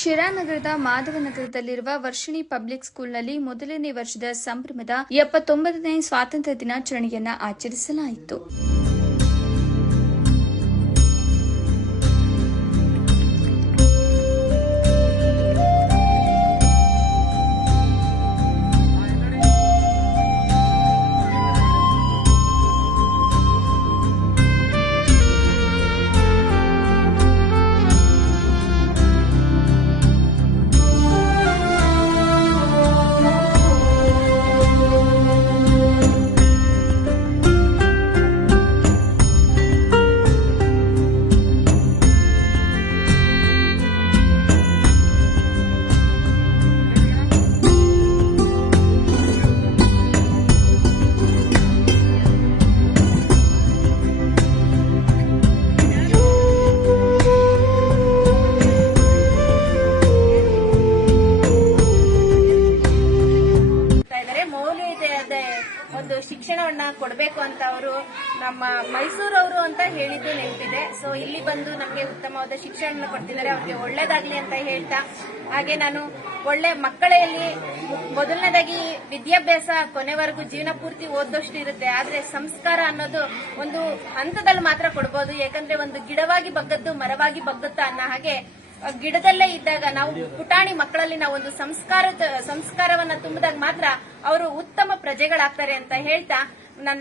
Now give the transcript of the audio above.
ಶಿರಾನಗರದ ಮಾಧವನಗರದಲ್ಲಿರುವ Varshini public ಸ್ಕೂಲ್ನಲ್ಲಿ ಮೊದಲನೇ ವರ್ಷದ ಸಂಭ್ರಮದ 79ನೇ ಸ್ವಾತಂತ್ರ್ಯ ದಿನಾಚರಣೆಯನ್ನು ಆಚರಿಸಲಾಯಿತು. ಒಂದು ಶಿಕ್ಷಣವನ್ನ ಕೊಡಬೇಕು ಅಂತ ಅವರು ನಮ್ಮ ಮೈಸೂರವರು ಅಂತ ಹೇಳಿದ್ದು ನೆನಪಿದೆ. ಸೊ ಇಲ್ಲಿ ಬಂದು ನಮಗೆ ಉತ್ತಮವಾದ ಶಿಕ್ಷಣ ಕೊಡ್ತಿದ್ದಾರೆ, ಅವ್ರಿಗೆ ಒಳ್ಳೇದಾಗ್ಲಿ ಅಂತ ಹೇಳ್ತಾ, ಹಾಗೆ ನಾನು ಒಳ್ಳೆ ಮಕ್ಕಳಲ್ಲಿ ಮೊದಲನೇದಾಗಿ ವಿದ್ಯಾಭ್ಯಾಸ ಕೊನೆವರೆಗೂ ಜೀವನ ಪೂರ್ತಿ ಓದೋಷ್ಟು ಇರುತ್ತೆ. ಆದ್ರೆ ಸಂಸ್ಕಾರ ಅನ್ನೋದು ಒಂದು ಹಂತದಲ್ಲಿ ಮಾತ್ರ ಕೊಡಬಹುದು. ಯಾಕಂದ್ರೆ ಒಂದು ಗಿಡವಾಗಿ ಬಗ್ಗದ್ದು ಮರವಾಗಿ ಬಗ್ಗುತ್ತಾ ಅನ್ನೋ ಹಾಗೆ ಗಿಡದಲ್ಲೇ ಇದ್ದಾಗ ನಾವು ಪುಟಾಣಿ ಮಕ್ಕಳಲ್ಲಿ ನಾವು ಒಂದು ಸಂಸ್ಕಾರವನ್ನ ತುಂಬಿದಾಗ ಮಾತ್ರ ಅವರು ಉತ್ತಮ ಪ್ರಜೆಗಳಾಗ್ತಾರೆ ಅಂತ ಹೇಳ್ತಾ ನನ್ನ